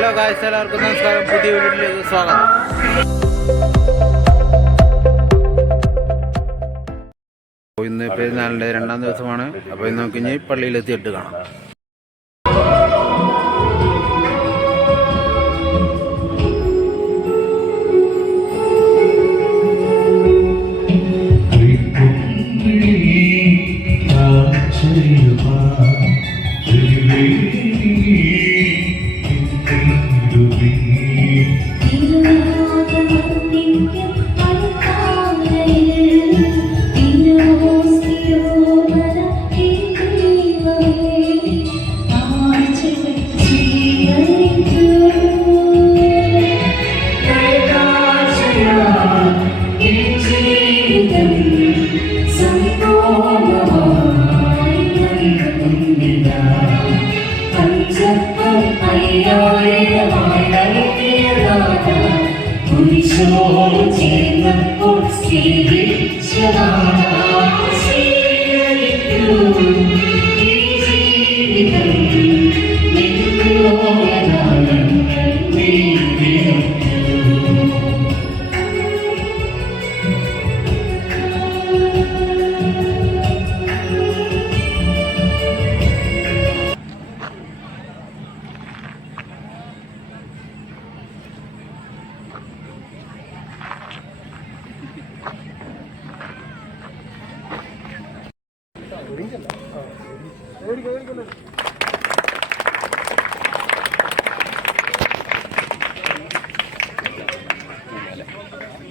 Hello guys, എല്ലാവർക്കും നമസ്കാരം. പുതിയ വീഡിയോയിലേക്ക് സ്വാഗതം. ഇന്ന് പെരുന്നാളിൻ്റെ 2ാം ദിവസമാണ്. അപ്പോൾ ഇന്ന് നമുക്ക് ഇനി പള്ളിയിലെത്തിയിട്ട് കാണാം.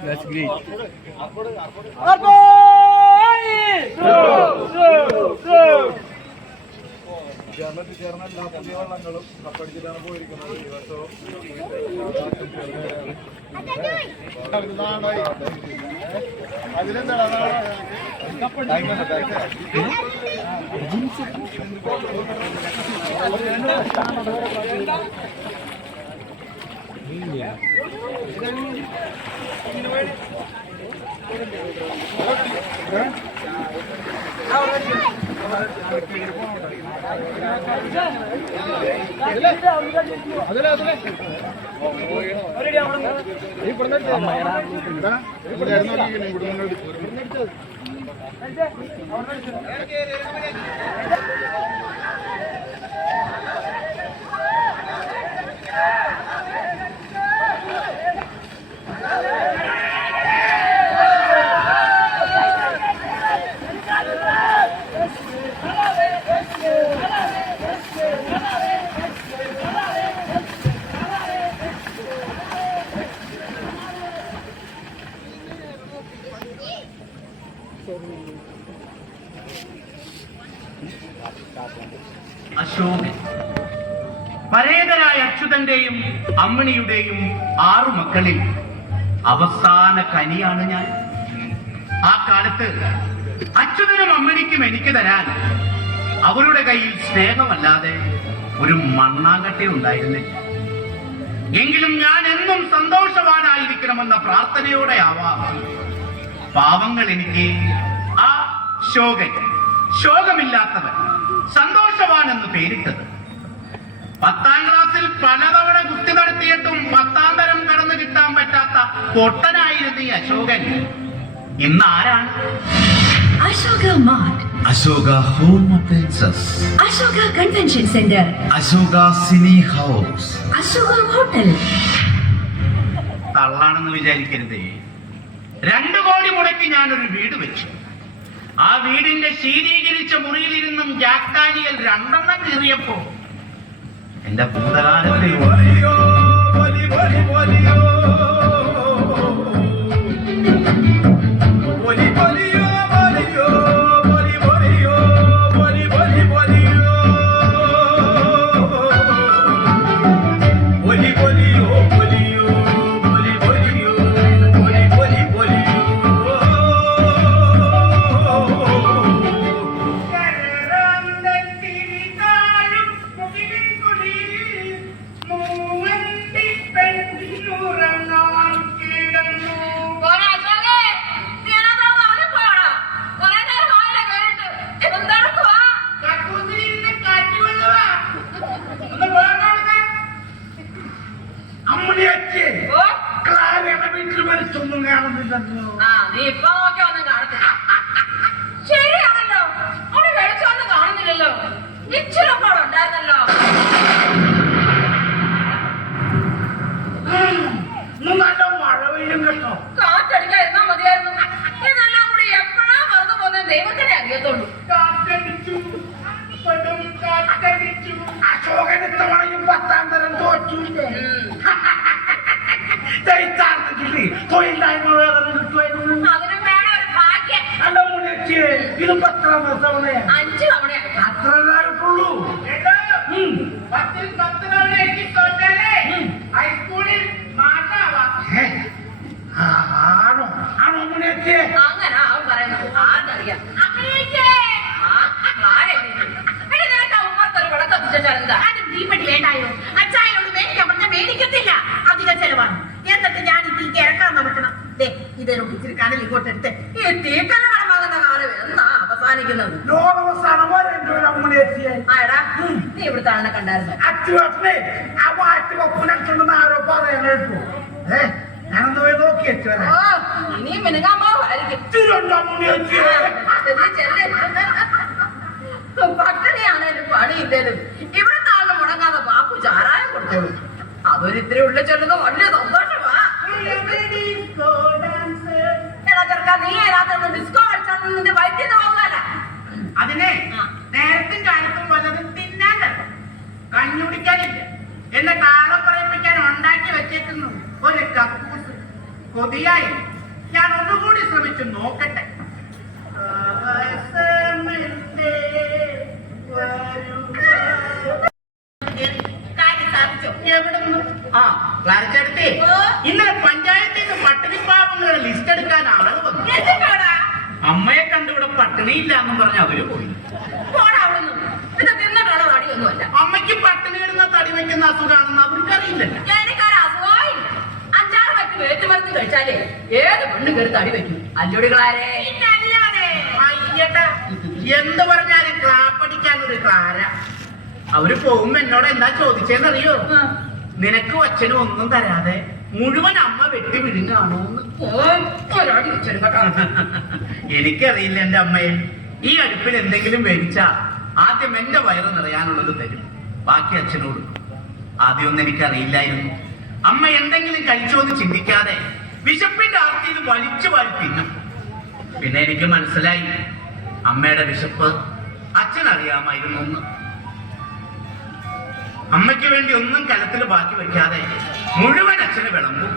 That's great. കേരളത്തിൽ ചേർന്ന എല്ലാ പുതിയ വള്ളങ്ങളും കപ്പടിച്ചിട്ടാണ് പോയിരിക്കുന്നത്. ഈ വർഷവും അതിലെന്താണ് അശോകൻ പരേതരായ അച്യുതന്റെയും അമ്മിണിയുടെയും 6 മക്കളിൽ അവസാന കനിയാണ് ഞാൻ. ആ കാലത്ത് അച്യുതനും അമ്മിണിക്കും എനിക്ക് തരാൻ അവരുടെ കയ്യിൽ സ്നേഹമല്ലാതെ ഒരു മണ്ണാങ്കട്ട ഉണ്ടായിരുന്നില്ല. എങ്കിലും ഞാൻ എന്നും സന്തോഷവാനായിരിക്കണമെന്ന പ്രാർത്ഥനയോടെ ആവാം പാവങ്ങൾ എനിക്ക് ആ ശോകമില്ലാത്തവൻ സന്തോഷവാൻ എന്ന് പേരിട്ടത്. 10ാം ക്ലാസ്സിൽ പലതവണ കുത്തി നടത്തിയിട്ടും 10ാം തരം കടന്നു കിട്ടാൻ പറ്റാത്ത പൊട്ടനായിരുന്നു ഈ അശോകൻ. ഇന്ന് ആരാണ്? Ashoka mart, Ashoka home appliances, Ashoka convention centre, Ashoka cine house, Ashoka hotel. തള്ളാണെന്ന് വിചാരിക്കരുതേ. 2 കോടി മുടക്കി ഞാനൊരു വീട് വെച്ചു. ആ വീടിന്റെ ശീതീകരിച്ച മുറിയിലിരുന്നും ജാക്ക് ഡാനിയൽ 2 കീറിയപ്പോ എന്റെ ഭൂതകാലത്തെ മുടിയച്ചേ ഓ ക്ലാരയുടെ വീട്ടിൽ വലിച്ചൊന്നും കാണുന്നില്ലല്ലോ. ആ നീ ഇപ്പൊ നോക്കി ഒന്നും കാണത്തില്ല. ശരിയാണല്ലോ, അവിടെ വെളിച്ചൊന്നും കാണുന്നില്ലല്ലോ. ഇച്ചിരൊക്കെ അവിടെ ഉണ്ടായിരുന്നല്ലോ. നല്ല മഴ പെയ്യും കേട്ടോ. കാറ്റടിക്കാൻ ഇരുന്നാ മതിയായിരുന്നു. ഇതെല്ലാം കൂടി എപ്പോഴാ മറന്നു പോകുന്നത് ദൈവത്തിനെ അറിയത്തുള്ളൂ. കാറ്റടിച്ചു, കൊടും കാറ്റടിച്ചു. അശോകൻ ഇത്തവണയും 10ാം തരം തോറ്റില്ലേ? ജയിച്ചാർന്നില്ലേ തൊഴിലായ്മ വേദന കിട്ടുമായിരുന്നു. അതിനും വേണം ഒരു ഭാഗ്യം. അല്ല മുടിയച്ചേ, ഇത് 10ാം തവണയാ? 5 തവണയാണ്. അത്ര എല്ലാവർക്കുള്ളൂ. 10ൽ 10 തവണ എനിക്ക് തോറ്റാലേ ഹൈസ്കൂളിൽ മാറ്റാവാം. ആണോ ആണോ മുടിയച്ചേ? അങ്ങനെ അവൻ പറയുന്നത് ആർക്കറിയാം. ഉമ്മത്തൊരു വിളക്ക് കത്തിച്ചാലെന്താ? അത് തീപ്പെട്ടി വേണ്ടായോ? അച്ചായനോട് മേടിക്കാൻ പറഞ്ഞ മേടിക്കത്തില്ല, അധിക ചെലവാണ്. എന്നിട്ട് ഞാൻ ഈ തീക്ക് ഇറക്കാൻ നടക്കണം. ഇതിനോട് ഇച്ചിരി കനൽ ഇങ്ങോട്ടെടുത്ത് ഈ തീക്കല വളമാകുന്ന കാലം എന്നാ അവസാനിക്കുന്നത്? ലോകവസാനം വരെ എന്റെ മുടിയച്ചേ. ആടാ നീ ഇവിടുത്തെ ആളിനെ കണ്ടായിരുന്നു? അച്ചുവട്ടനെ ആ വാറ്റ് ഒപ്പനടുത്തുണ്ടെന്ന് ആരോ പറയാൻ കേട്ടു. ഞാനൊന്ന് പോയി നോക്കി വെച്ചു ഓ ഇനിയും മിനുങ്ങാൻ പോവായിരിക്കും. പട്ടിണിയാണേലും പണിയില്ലേലും ഇവിടുത്തെ ആളിന് മുടങ്ങാതെ ബാപ്പു ചാരായം കൊടുത്തോളൂ. അതൊരിത്തിരി ഉള്ളിൽ ചെല്ലുന്ന വലിയ സന്തോഷമാ. എടാ ചെറുക്കാ, നീ ഏതാണ്ട് ഡിസ്കോ കളിച്ചാൽ നിന്റെ വയറ്റിന്ന് പോകാല. അതിനെ നേരത്തും കാലത്തും വല്ലതും തിന്നാൻ തരും, കഞ്ഞുടിക്കാനില്ല. എന്നെ താളം പറയിപ്പിക്കാൻ ഉണ്ടാക്കി വെച്ചേക്കുന്നു ഒരു കക്കൂസ്. കൊതിയായി ഞാൻ ഒന്നുകൂടി ശ്രമിച്ചു നോക്കട്ടെ. കാര്യം സാധിച്ചോ? എവിടുന്നു? ആ ക്ലാരച്ചെടുത്തി ഇന്നലെ പഞ്ചായത്തിൽ നിന്ന് പട്ടിണി പാവങ്ങളുടെ ലിസ്റ്റ് എടുക്കാൻ ആളുകൾ വന്നു. എന്തിനാടാ? അമ്മയെ കണ്ട് ഇവിടെ പട്ടിണിയില്ല എന്നും പറഞ്ഞ് അവര് പോയി. പോടാ അവിടുന്ന്. ഇത് തിന്നിട്ടുള്ള തടിയൊന്നുമല്ല. അമ്മയ്ക്ക് പട്ടിണി ഇടുന്ന തടി വെക്കുന്ന അസുഖമാണെന്ന് അവർക്കറിയില്ലല്ലോ. എനിക്കൊരു അസുഖമില്ല. 5-6 പറ്റ് വേറ്റുമരുന്ന് കഴിച്ചാലേ ഏത് പെണ്ണും കയറി തടി വെക്കും. അഞ്ചോടികളാരെ അയ്യട്ടാ, എന്ത് പറഞ്ഞാലും ക്ലാപ്പടിക്കാൻ ഒരു ക്ലാര. അവര് പോകുമ്പോ എന്നോട് എന്താ ചോദിച്ചേന്നറിയോ? നിനക്കും അച്ഛനും ഒന്നും തരാതെ മുഴുവൻ അമ്മ വെട്ടി വിഴുങ്ങാണോന്ന്. ഒരാടി വെച്ചെടുക്കട്ടാ. എനിക്കറിയില്ല എന്റെ അമ്മയെ. ഈ അടുപ്പിൽ എന്തെങ്കിലും വേവിച്ചാ ആദ്യം എന്റെ വയറ് നിറയാനുള്ളത് തരും, ബാക്കി അച്ഛനോട്. ആദ്യമൊന്നും എനിക്കറിയില്ലായിരുന്നു. അമ്മ എന്തെങ്കിലും കഴിച്ചോന്ന് ചിന്തിക്കാതെ വിശപ്പിന്റെ ആർത്തിയിൽ വലിച്ചു വാരി തിന്നും. പിന്നെ എനിക്ക് മനസ്സിലായി അമ്മയുടെ വിശപ്പ് അച്ഛനറിയാമായിരുന്നു എന്ന്. അമ്മയ്ക്ക് വേണ്ടി ഒന്നും കലത്തിൽ ബാക്കി വെക്കാതെ മുഴുവൻ അച്ഛന് വിളമ്പും.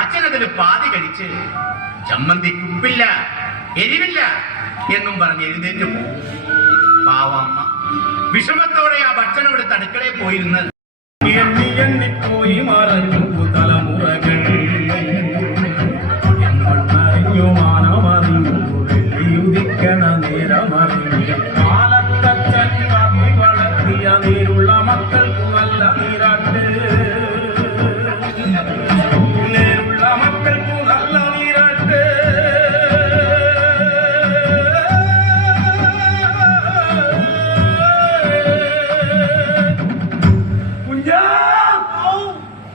അച്ഛനതിന് പാതി കഴിച്ച് ചമ്മന്തിക്ക് ഉപ്പില്ല എരിവില്ല എന്നും പറഞ്ഞ് എഴുന്നേറ്റ് പോകും. പാവമ്മ വിഷമത്തോടെ ആ ഭക്ഷണം എടുത്ത് അടുക്കളയിൽ പോയിരുന്ന് എണ്ണി എണ്ണിപ്പോയി മറഞ്ഞു തലമുറകൾ. എണ്ണറിഞ്ഞു മാനമറിഞ്ഞു വെള്ളിയുദിക്കണ നേരമറിഞ്ഞു. കാലത്തച്ഛൻ കവി വളർത്തിയ നീരുള്ള മക്കൾക്കു നല്ല നീരാട്ട്. നേരുള്ള മക്കൾക്കു നല്ല നീരാട്ട്.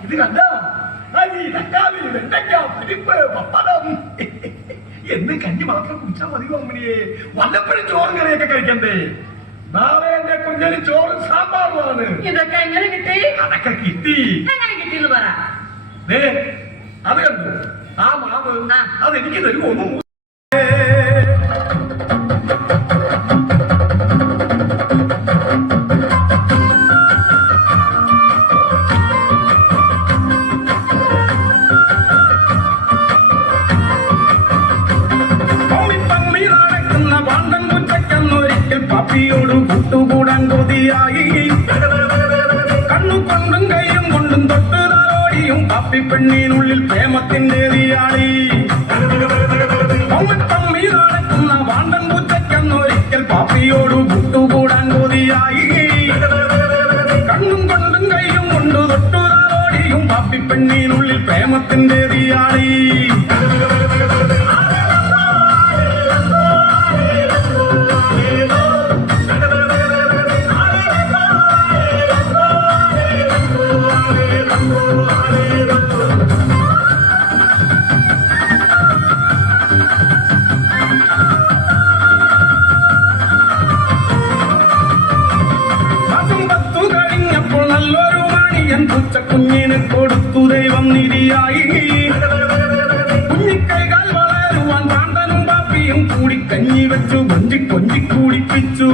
ഇത് കണ്ട അരി തക്കാളി വെണ്ടയ്ക്ക പരിപ്പ് പപ്പടം എന്ന് കഞ്ഞി മാത്രം കുടിച്ചാൽ മതിയോ അമ്മണിയെ? വല്ലപ്പോഴും ചോറും കറിയൊക്കെ കഴിക്കണ്ടേ? നാളെ എന്റെ കുഞ്ഞിന് ചോറും സാമ്പാറുമാണ്. ഇതൊക്കെ എങ്ങനെ കിട്ടി? അതൊക്കെ കിട്ടി. എങ്ങനെ കിട്ടിയെന്ന് പറ. അത് കണ്ടു ആ മാവ്, അതെനിക്ക് തരുമോ? പാപ്പിയോട് കൂട്ടുകൂടാൻ കൊതിയായി. കണ്ണുകൊണ്ടും കൈയും കൊണ്ടും തൊട്ട് താലോടിയും പാപ്പി പെണ്ണിനുള്ളിൽ പ്രേമത്തിന്റെ തീയാളി. തമ്മി നടക്കുന്ന വാണ്ടൻ പൂച്ചയ്ക്കെന്നൊരിക്കൽ പാപ്പിയോട് കൂട്ടുകൂടാൻ കൊതിയായി. കണ്ണും കൊണ്ടും കൈയും കൊണ്ടു തൊട്ടു താലോടിയും പാപ്പി പെണ്ണിനുള്ളിൽ പ്രേമത്തിന്റെ തീയാളി. Oh മാസം 10 കഴിഞ്ഞപ്പോൾ നല്ലൊരു മണിയൻ പൂച്ചക്കുഞ്ഞിന് കൊടുത്തു ദൈവം നിധിയായി. കുഞ്ഞിക്കൈകൾ വളരുവാൻ പാണ്ടനും പാപ്പിയും കൂടി കഞ്ഞി വെച്ചു കൊഞ്ചി കൊഞ്ചി കൂടിപ്പിച്ചു.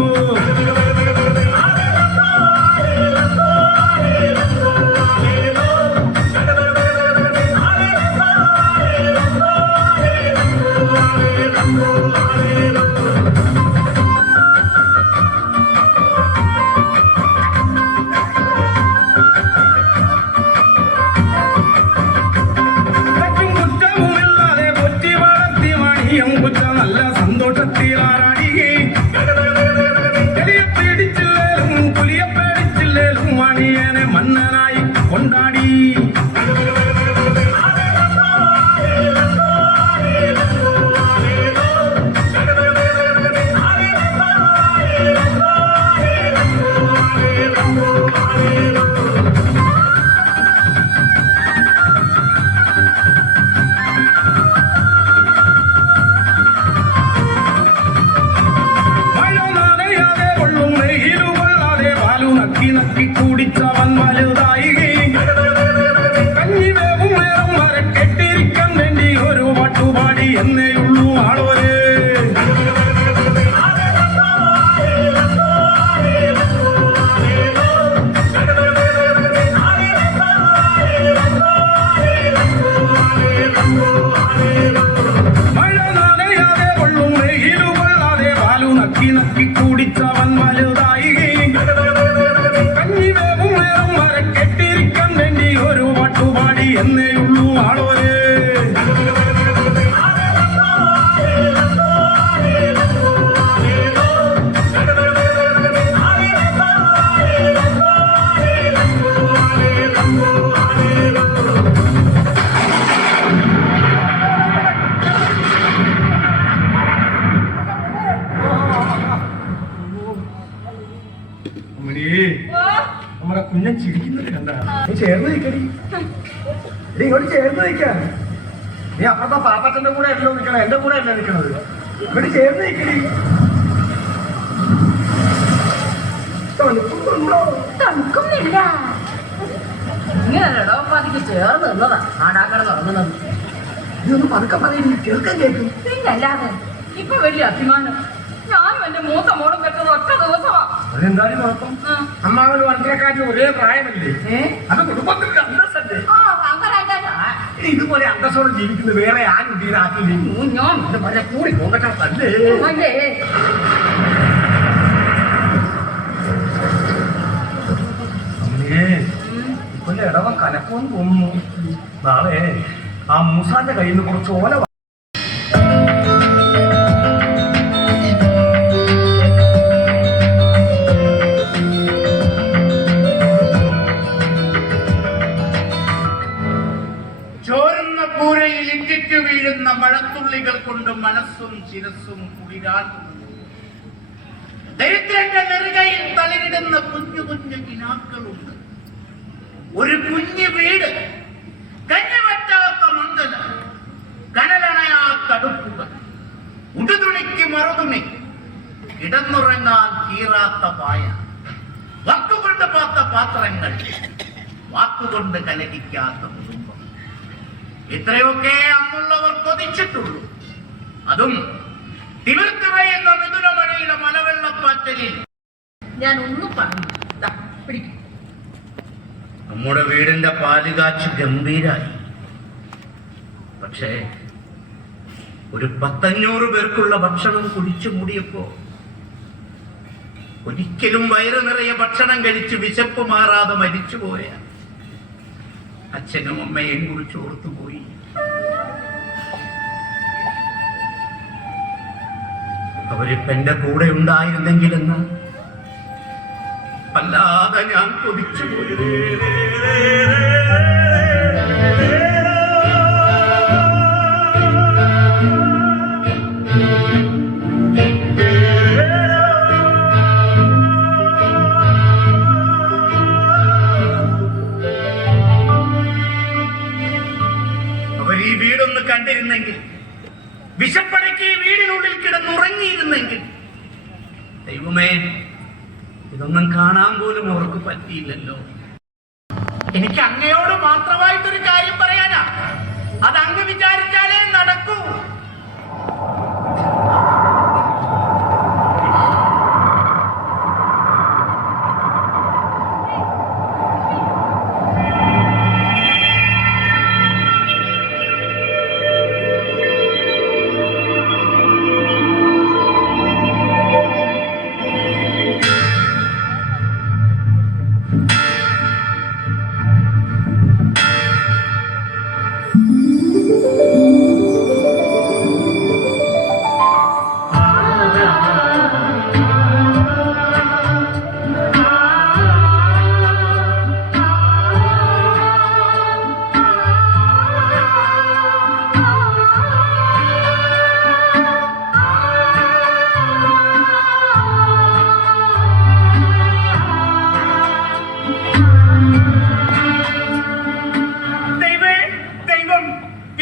തെറ്റും കുറ്റവുമില്ലാതെ കൊച്ചി വളർത്തി മണിയം കുച്ച നല്ല സന്തോഷത്തിലാറാടി. എലിയെ പേടിച്ചില്ലേലും പുലിയെ പേടിച്ചില്ലേലും മണിയനെ മന്നനായി കൊണ്ടാടി. മഴ നനയാതെ കൊള്ളും വെയിലു കൊള്ളാതെ പാലു നക്കി നക്കി കുടിച്ചവൻ വലുതായി. കഞ്ഞി വേവും നേരം വരെ കെട്ടിരിക്കാൻ വേണ്ടി ഒരു പാട്ടുപാടി എന്നേയുള്ളൂ ആളോര്. മഴ നനയാതെ കൊള്ളും വെയിലു കൊള്ളാതെ പാലു നക്കി നക്കി കുടിച്ചവൻ വലുതായി. കഞ്ഞി വേവും നേരം വരെ കെട്ടിരിക്കാൻ വേണ്ടി ഒരു പാട്ടുപാടി എന്നേയുള്ളൂ ആളോര്. നമ്മുടെ കുഞ്ഞൻ ചിരിക്കുന്നത് കണ്ട നീ ചേർന്ന് നിൽക്കടി. നീ ഇങ്ങോട്ട് ചേർന്ന് നിൽക്കാൻ. നീ അപ്പുറത്തെ പാപ്പച്ചന്റെ കൂടെ അല്ലോ നിൽക്കണം, എന്റെ കൂടെ അല്ല നിൽക്കണത്. ഇങ്ങോട്ട് ചേർന്ന് നിൽക്കടി. തണുപ്പുണ്ടോ? തണുക്കുന്നില്ല. ഇങ്ങനെ ഇടവപ്പാതിക്ക് ചേർന്ന് നിന്നതാ ആടാക്കട തുടങ്ങുന്നത്. ഇതൊന്നും പതുക്കെ പറയടി, കേൾക്കാൻ കേൾക്കും. പിന്നല്ലാതെ ഇപ്പൊ വലിയ അഭിമാനം. ഞാനും എന്റെ മൂത്ത മോളും പെട്ടത് ഒറ്റ ദിവസമാ. അതെന്തായാലും കുഴപ്പം. അമ്മാവന് വർദ്ധനക്കാറ്റ് ഒരേ പ്രായമല്ലേ? അത് കുടുംബത്തിന്റെ അന്തസ്സല്ലേ? ഇതുപോലെ അന്തസ്സോടെ ജീവിക്കുന്ന വേറെ ആരും ഈ നാട്ടിൽ ഞാൻ വരെ കൂടി പോകട്ടെ തന്നെ. ഇക്കൊല്ലം ഇടവൻ കലക്കോന്ന് തോന്നുന്നു. നാളെ ആ മൂസാന്റെ കയ്യിൽ നിന്ന് കുറച്ച് ഓല ചോരുന്ന പൂരയിൽ ഇറ്റിറ്റു വീഴുന്ന മഴത്തുള്ളികൾ കൊണ്ട് മനസ്സും ശിരസ്സും കുളിരാൻ ദരിദ്രന്റെ നെറുകയിൽ തളിരിടുന്ന കുഞ്ഞു കുഞ്ഞു കിനാക്കളുണ്ട്. ഒരു കുഞ്ഞു വീട്, കഞ്ഞിവറ്റാത്ത മന്ദല, കനലണയാത്ത അടുപ്പുകൾ, ഉടുതുണിക്ക് മറുതുണി, കിടന്നുറങ്ങാൻ കീറാത്ത പായ, വാക്കുകൊണ്ട് പാത്ത പാത്രങ്ങൾ, വാക്കുകൊണ്ട് കലഹിക്കാത്ത കുടുംബം. ഇത്രയൊക്കെ അന്നുള്ളവർ കൊതിച്ചിട്ടുള്ളൂ. അതും തിമിർത്ത് പെയ്യുന്ന മിഥുനമഴയുടെ മലവെള്ളപ്പാറ്റലിൽ. ഞാൻ ഒന്നും പറഞ്ഞു. ദാ, പിടിക്ക്. നമ്മുടെ വീടിന്റെ പാലുകാച്ച് ഗംഭീരായി. പക്ഷേ ഒരു 100-500 പേർക്കുള്ള ഭക്ഷണം കുടിച്ചു മൂടിയപ്പോ ഒരിക്കലും വയറ് നിറയെ ഭക്ഷണം കഴിച്ച് വിശപ്പ് മാറാതെ മരിച്ചുപോയ അച്ഛനും അമ്മയെയും കുറിച്ച് ഓർത്തുപോയി. അവരിപ്പ എന്റെ കൂടെ ഉണ്ടായിരുന്നെങ്കിലെന്ന് അല്ലാതെ ഞാൻ കൊതിച്ചുപോയി. കണ്ടിരുന്നെങ്കിൽ, വിശപ്പടക്കി വീടിനുള്ളിൽ കിടന്നുറങ്ങിയിരുന്നെങ്കിൽ. ദൈവമേ, ഇതൊന്നും കാണാൻ പോലും അവർക്ക് പറ്റിയില്ലല്ലോ. എനിക്ക് അങ്ങയോട് മാത്രമായിട്ടൊരു കാര്യം പറയാനാ. അത് അങ്ങ് വിചാരിച്ചാലേ നടക്കൂ.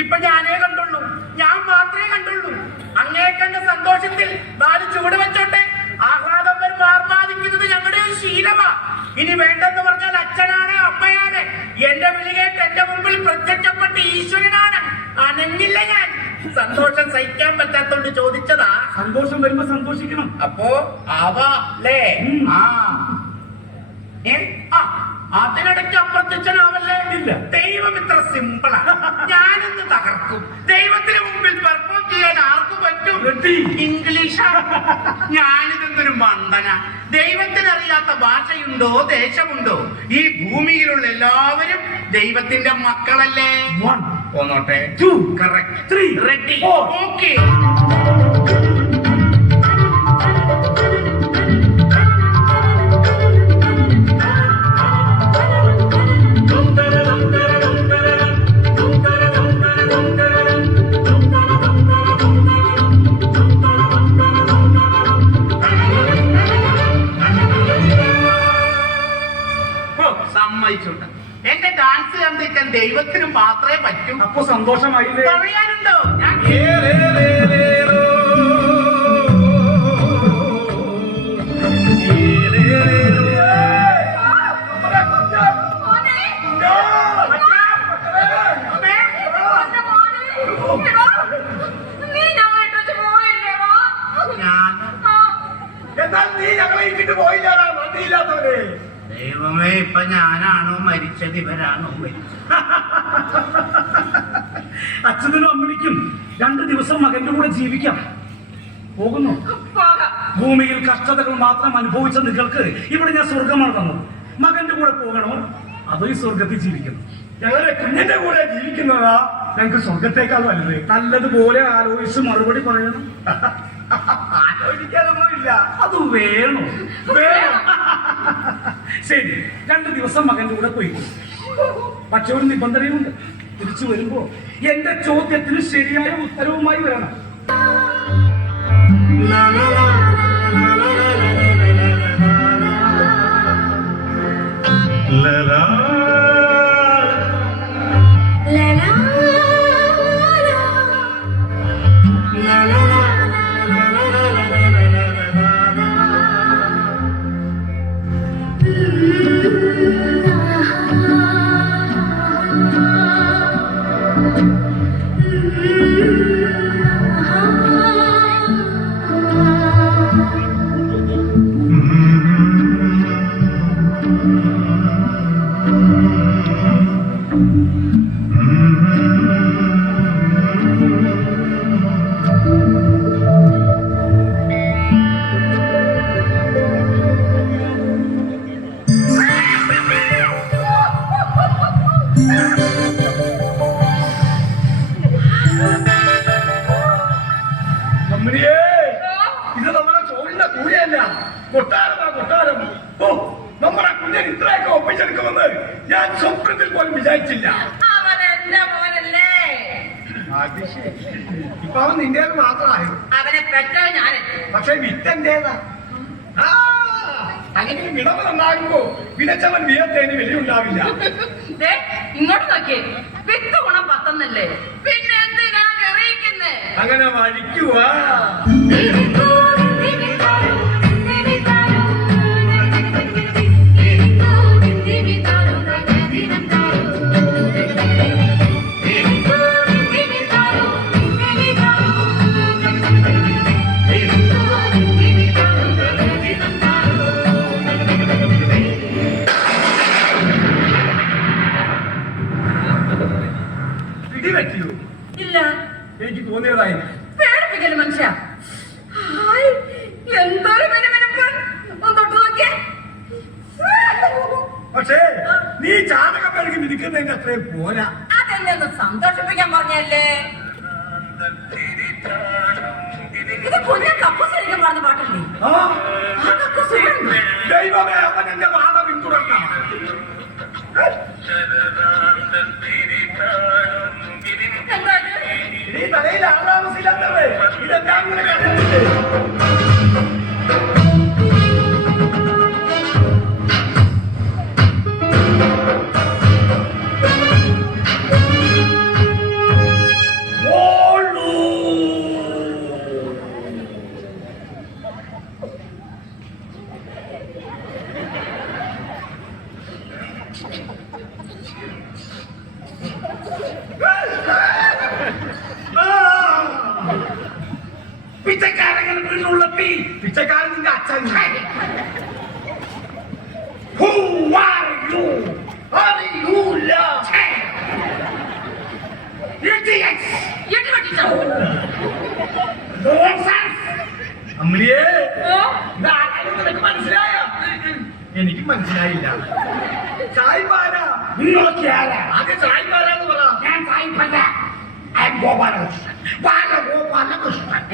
ഇപ്പൊ ഞാനേ കണ്ടുള്ളൂ, ഞാൻ മാത്രമേ കണ്ടുള്ളൂ. അങ്ങേ കണ്ട സന്തോഷത്തിൽ 4 ചൂട് വെച്ചോട്ടെ. ആഹ്ലാദം വരുമ്പോ ആർമാദിക്കുന്നത് ഞങ്ങളുടെ ഒരു ശീലമാ. ഇനി വേണ്ടെന്ന് പറഞ്ഞാൽ അച്ഛനാണ്, അമ്മയാണ്. എന്റെ വിളി കേട്ട് എന്റെ മുമ്പിൽ പ്രത്യക്ഷപ്പെട്ട ഈശ്വരനാണ്. അനങ്ങില്ല ഞാൻ. സന്തോഷം സഹിക്കാൻ പറ്റാത്തോണ്ട് ചോദിച്ചതാ. സന്തോഷം വരുമ്പോ സന്തോഷിക്കണം. അപ്പോ ആവാ അല്ലേ? അതിനിടയ്ക്ക് അപ്രത്യക്ഷനാവല്ലേ? ഇല്ല. ദൈവം ഇത്ര സിമ്പിളാ. ഞാനൊന്ന് തകർക്കും. ദൈവത്തിന് മുമ്പിൽ പെർഫോം ചെയ്യാൻ ആർക്കും പറ്റും? ഇംഗ്ലീഷാ. ഞാനിതെന്തൊരു മണ്ടന. ദൈവത്തിനറിയാത്ത ഭാഷയുണ്ടോ, ദേശമുണ്ടോ? ഈ ഭൂമിയിലുള്ള എല്ലാവരും ദൈവത്തിന്റെ മക്കളല്ലേ? 1 പോന്നോട്ടെ. 2 കറക്റ്റ്. 3 റെഡി. 4 ഓക്കെ. സമ്മതിച്ചുണ്ട്. എന്റെ ഡാൻസ് കണ്ടിരിക്കാൻ ദൈവത്തിന് മാത്രമേ പറ്റൂ. അപ്പൊ സന്തോഷമായില്ലേ? പറയാനുണ്ടോ? ഞാൻ എന്നാൽ നീ ഞങ്ങളെ ഇട്ടിട്ട് പോയില്ലാടാ, നന്ദിയില്ലാത്തവരെ. ദൈവമേ, ഇപ്പൊ ഞാനാണോ മരിച്ചത്, ഇവരാണോ മരിച്ചത്? അച്ഛനും അമ്മയ്ക്കും 2 ദിവസം മകന്റെ കൂടെ ജീവിക്കാം. പോകുന്നു. ഭൂമിയിൽ കഷ്ടതകൾ മാത്രം അനുഭവിച്ച നിങ്ങൾക്ക് ഇവിടെ ഞാൻ സ്വർഗമാണ് തന്നത്. മകന്റെ കൂടെ പോകണോ അതോ ഈ സ്വർഗത്തിൽ ജീവിക്കണം? ഞങ്ങളുടെ കുഞ്ഞിന്റെ കൂടെ ജീവിക്കുന്നതാ ഞങ്ങൾക്ക് സ്വർഗത്തേക്കാൾ വലുത്. നല്ലതുപോലെ ആലോചിച്ച് മറുപടി പറയണം. ആലോചിക്കാനൊന്നുമില്ല, അത് വേണം. ശരി, 2 ദിവസം മകന്റെ കൂടെ പോയി. പക്ഷെ ഒരു നിബന്ധനയുണ്ട്. തിരിച്ചു വരുമ്പോ എന്റെ ചോദ്യത്തിന് ശരിയായ ഉത്തരവുമായി വരണം. ഇത് നമ്മുടെ ചോറിന്റെ കൂലിയല്ല, കൊട്ടാരം. ഓ, നമ്മുടെ കുഞ്ഞൻ ഇത്രയൊക്കെ ഒപ്പിച്ചെടുക്കുമെന്ന് ഞാൻ സ്വപ്നത്തിൽ പോലും വിചാരിച്ചില്ല. ഇപ്പൊ അവൻ നിന്റെ മാത്രമായോ? അവനെ പെറ്റോ ഞാൻ. പക്ഷെ വിത്തെന്റേതാ. അങ്ങനെ വിളവ് നന്നാകുമ്പോ വിതച്ചവൻ വിയത്തേന് വിലയുണ്ടാവില്ല. ഇങ്ങോട്ട് നോക്കിയേ, വിത്ത് ഗുണം 10 പിന്നെ എന്തിനാ അങ്ങനെ വഴിക്കുവാ. പിടിപറ്റിയോ? ഇല്ല, എനിക്ക് തോന്നിയതായി. പേടിപ്പിക്കല് മനുഷ്യ. ഹായ്, എന്തൊരു മിനുമിനുപ്പ്. ഒന്ന് തൊട്ട് നോക്കിയേ. പക്ഷേ നീ ചാണകപ്പഴക്ക് മിതിക്കുന്നതിന്റെ അത്രയും പോരാ. അതെന്നെ ഒന്ന് സന്തോഷിപ്പിക്കാൻ പറഞ്ഞല്ലേ. ഇത് കുഞ്ഞൻ കപ്പൂസരിക്കാൻ പാടുന്ന പാട്ടല്ലേ? ആ, ആ കക്കൂസ് വേണ്ട. ദൈവമേ, അവൻ എന്റെ വാദ പിന്തുടർന്ന. എന്താ ഇത്? നീ തലയിൽ ആറാമസില്ലാത്തവേ, ഇതെല്ലാം ഇങ്ങനെ കണ്ടിട്ടില്ലേ? പിച്ചക്കാരങ്ങനെ വീട്ടിലുള്ളപ്പി പിച്ചക്കാരൻ നിന്റെ അച്ഛൻ. Who are you? Are you love? Idiots! ഇടി വെട്ടിച്ചോ? Nonsense! അമ്മിണിയേ, ഓ, ഇതാരാണെന്ന് നിനക്ക് മനസ്സിലായോ? എനിക്ക് മനസ്സിലായില്ല. സായിപ്പാര, നിങ്ങളൊക്കെ ആരാ? ആദ്യം സായിപ്പാരാന്ന് പറ. ഞാൻ സായിപ്പല്ല, ഗോപാലകൃഷ്ണൻ. ബാലഗോപാലകൃഷ്ണൻ.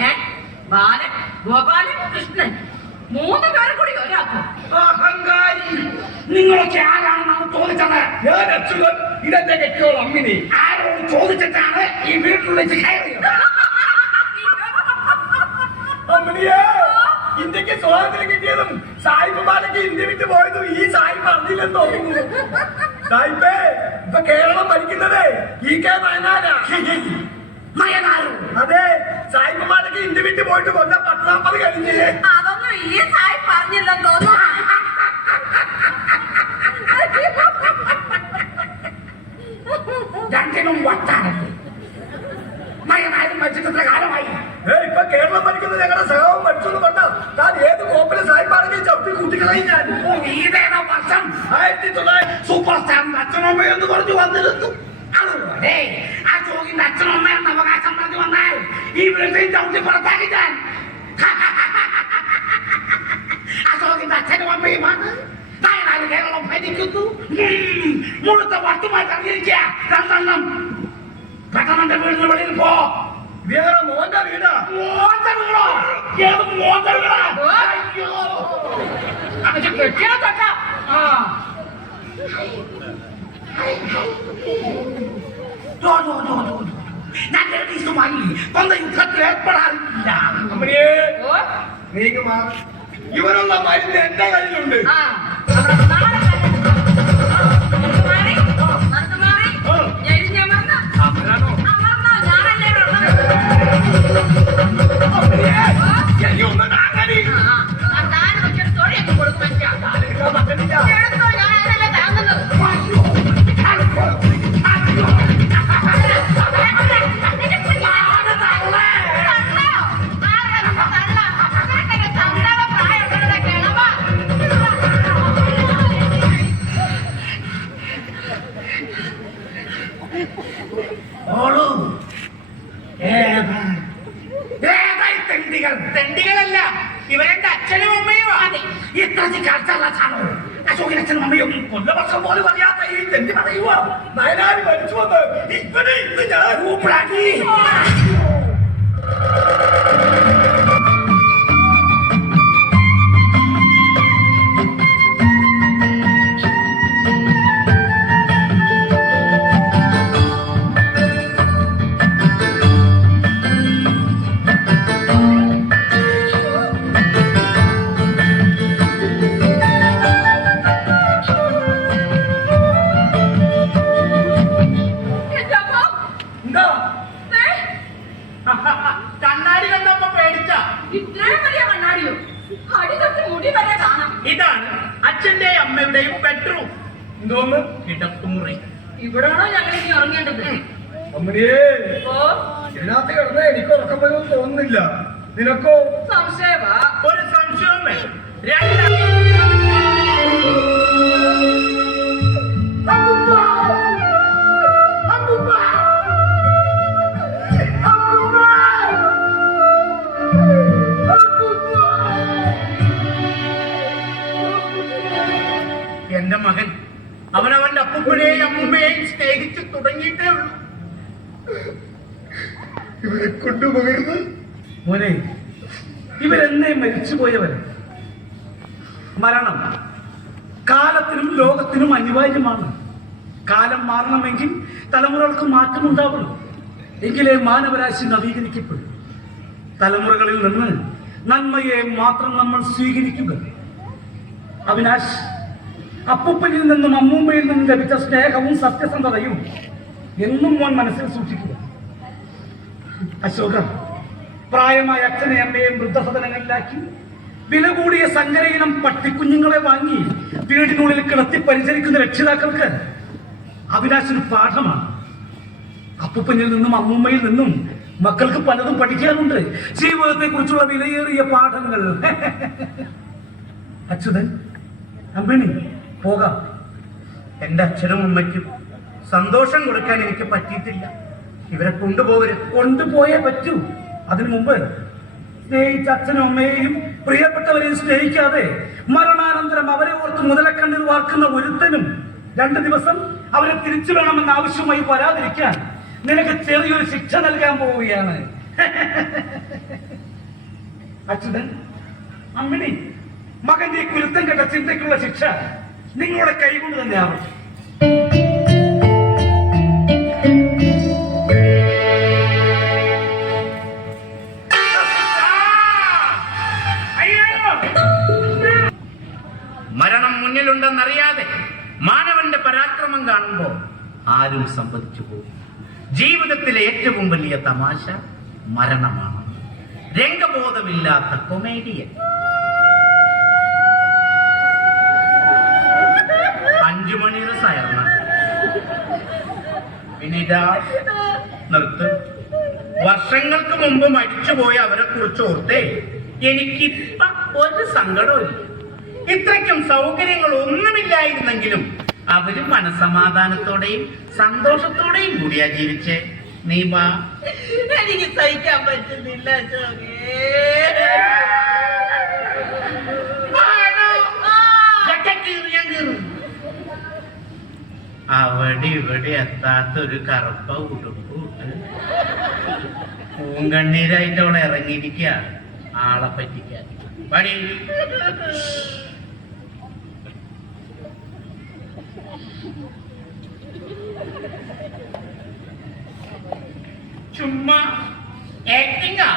ബാലൻ, ഗോപാലൻ, കൃഷ്ണൻ, 3 പേരെ കൂടി ഒരാക്കും. അഹങ്കാരി. നിങ്ങളൊക്കെ ആരാണെന്നാണ് ചോദിച്ചത്. ഞാൻ അച്യുതൻ, ഇതെന്റെ കെട്ടിയോൾ അമ്മിനി. ആരോട് ചോദിച്ചിട്ടാണ് ഈ വീട്ടിലേക്ക് കയറിയത്? അമ്മിനിയെ, ഇന്ത്യക്ക് സ്വാതന്ത്ര്യം കിട്ടിയതും സായിപ്പുമാരൊക്കെ ഇന്ത്യ വിട്ട് പോയതും ഈ സായിപ്പ് അറിഞ്ഞില്ലെന്ന് തോന്നുന്നു. സായിപ്പേ, ഇപ്പൊ കേരളം ഭരിക്കുന്നത് ഈ കെ വയനാടാ. അതെ, സായിപ്പുമാരൊക്കെ ഇന്ത്യ വിട്ട് പോയിട്ട് കൊല്ലം 19 കഴിഞ്ഞേ. അതൊന്നും ഈ സായി പറഞ്ഞില്ലെന്ന് തോന്നുന്നു. രണ്ടിനും വട്ടാണ്. മയനാരും മരിച്ചിട്ട് കാലമായി. ഇപ്പൊ കേരളം ഭരിക്കുന്നത് ഞങ്ങളുടെ സഹവും മരിച്ചെന്ന് പറഞ്ഞ താൻ ഏത് കോപ്പിലെ സായിപ്പാണെങ്കിൽ ചവിട്ടി കൂട്ടിക്കളയും ഞാൻ. ഇതേതാ വർഷം? 1900 സൂപ്പർ സ്റ്റാറിന്റെ അച്ഛനമ്മ എന്ന് പറഞ്ഞു വന്നിരുന്നു. അതുപോലെ ആ ചോകിന്റെ അച്ഛനമ്മ എന്ന അവകാശം പറഞ്ഞു വന്നാൽ ഈ വീട്ടിൽ ചവിട്ടി പുറത്താക്കി ഞാൻ. അശോകിന്റെ അച്ഛനും അമ്മയുമാണ് വയനാട് കേരളം ഭരിക്കുന്നു. മുഴുത്ത വട്ടുമായിട്ട് അറിയിക്കുക. 2 പെട്ടെന്നെ വീടിന് വെളിയിൽ പോ. വേറെ മോന്റെ വീടാ. മോന്റെ വീടോ? ഏത് മോന്റെ വീടാ? അതൊക്കെ കെട്ടിയാ തൊട്ടാ. ഞാൻ കേട്ടീസുമായി കൊന്ന യുദ്ധത്തിൽ ഏർപ്പെടാറില്ല. അമ്മയെ ഓ, നീങ്ങ് മാറി. ഇവനുള്ള മരുന്ന് എന്റെ കയ്യിലുണ്ട്. ആ, അവിടെ നാളെ തന്നെ. മാറി, മാറി, ഞെരിഞ്ഞമർന്ന്. അവരാണോ? അമർന്നോ? ഞാനല്ലേ ഉള്ളത്. എനിക്ക് ഒന്ന് താങ്ങാനി. താൻ വെച്ചൊരു തൊഴിയൊക്കെ കൊടുക്കും മനുഷ്യ. എടുത്തോ, ഞാൻ അതിനല്ലേ താങ്ങുന്നത്. തെണ്ടികളല്ല, ഇവരെന്റെ അച്ഛനും അമ്മയും. ഇത്ര കാഴ്ചാണോ അശോകിന് അച്ഛനും അമ്മയും? കൊല്ലവർഷം പോലും അറിയാത്ത ഈ തെണ്ടി പറയുക നയനാരി മരിച്ചു വന്ന് ഇവനെ ഇന്ന് ഞാൻ ഊപ്പിളാക്കി. എന്റെ അമ്മ, എന്താ? ദേ, അച്ഛന്റെയും അമ്മയുടെയും ബെഡ്റൂം. എന്തോന്ന്? കിടപ്പുമുറി. ഇവിടാണോ ഞങ്ങൾ ഇനി ഉറങ്ങേണ്ടത്? അമ്മണിയേ, ഓ, ഇതിനകത്ത് കിടന്ന എനിക്ക് ഉറക്കം വരുമെന്ന് തോന്നുന്നില്ല. നിനക്കോ? സംശയമാ. ഒരു സംശയവും വേണം. എന്റെ മകൻ അവനവന്റെ അപ്പൂപ്പനെയും അമ്മൂമ്മയെയും സ്നേഹിച്ചു തുടങ്ങിയിട്ടേ ഉള്ളൂ. ഇവരെ കൊണ്ടുപോകരുത് മോനെ. ഇവരെന്നേ മരിച്ചുപോയവർ. മരണം കാലത്തിനും ലോകത്തിനും അനിവാര്യമാണ്. കാലം മാറണമെങ്കിൽ തലമുറകൾക്ക് മാറ്റമുണ്ടാവണം. എങ്കിലേ മാനവരാശി നവീകരിക്കപ്പെടും. തലമുറകളിൽ നിന്ന് നന്മയെ മാത്രം നമ്മൾ സ്വീകരിക്കുക. അവിനാശ്, അപ്പൂപ്പനിൽ നിന്നും അമ്മൂമ്മയിൽ നിന്നും ലഭിച്ച സ്നേഹവും സത്യസന്ധതയും എന്നും മോൻ മനസ്സിൽ സൂക്ഷിക്കുക. അശോക, പ്രായമായ അച്ഛനെ അമ്മയും വൃദ്ധസദനങ്ങളിലാക്കി വില കൂടിയ സങ്കരയിനം പട്ടിക്കുഞ്ഞുങ്ങളെ വാങ്ങി വീടിനുള്ളിൽ കിടത്തി പരിചരിക്കുന്ന രക്ഷിതാക്കൾക്ക് അവിനാശൊരു പാഠമാണ്. അപ്പൂപ്പനിൽ നിന്നും അമ്മൂമ്മയിൽ നിന്നും മക്കൾക്ക് പലതും പഠിക്കാനുണ്ട്. ജീവിതത്തെ കുറിച്ചുള്ള വിലയേറിയ പാഠങ്ങൾ. അച്യുതൻ, അമ്പിണി, പോകാം. എന്റെ അച്ഛനും അമ്മയ്ക്കും സന്തോഷം കൊടുക്കാൻ എനിക്ക് പറ്റിയിട്ടില്ല. ഇവരെ കൊണ്ടുപോകരുത്. കൊണ്ടുപോയേ പറ്റൂ. അതിനു മുമ്പ് സ്നേഹിച്ച അച്ഛനും അമ്മയെയും പ്രിയപ്പെട്ടവരെയും സ്നേഹിക്കാതെ മരണാനന്തരം അവരെ ഓർത്ത് മുതലക്കണ്ണിൽ വാർക്കുന്ന ഒരുത്തനും 2 ദിവസം അവരെ തിരിച്ചു വേണമെന്ന ആവശ്യമായി വരാതിരിക്കാൻ നിനക്ക് ചെറിയൊരു ശിക്ഷ നൽകാൻ പോവുകയാണ്. അച്യുതൻ, അമ്മിണി, മകന്റെ കുരുത്തം കെട്ട ചിന്തയ്ക്കുള്ള ശിക്ഷ നിങ്ങളുടെ കൈകൊണ്ട് തന്നെ ആവട്ടെ. മരണം മുന്നിലുണ്ടെന്നറിയാതെ മാനവന്റെ പരാക്രമം കാണുമ്പോൾ ആരും സംഭവിച്ചു പോകും. ജീവിതത്തിലെ ഏറ്റവും വലിയ തമാശ മരണമാണ്. രംഗബോധമില്ലാത്ത കൊമേഡിയൻ. 5 മണി സായർന്ന പിന്നീട് നിർത്ത്. വർഷങ്ങൾക്ക് മുമ്പ് മരിച്ചുപോയ അവരെ കുറിച്ച് ഓർത്തേ എനിക്കിപ്പ ഒരു സങ്കടവും. ഇത്രയ്ക്കും സൗകര്യങ്ങൾ ഒന്നുമില്ലായിരുന്നെങ്കിലും അവര് മനസമാധാനത്തോടെയും സന്തോഷത്തോടെയും കൂടിയാ ജീവിച്ചേ. നീ വാ. എനിക്ക് സഹിക്കാൻ പറ്റുന്നില്ല അവിടെ ഇവിടെ എത്താത്തൊരു കറുപ്പ ഉടുപ്പ് പൂങ്കണ്ണീരായിട്ട് അവളെ ഇറങ്ങിയിരിക്കുക ആളെ പറ്റിക്കാൻ. പടി ചുമ്മാ ആക്ടിങ്ങാ.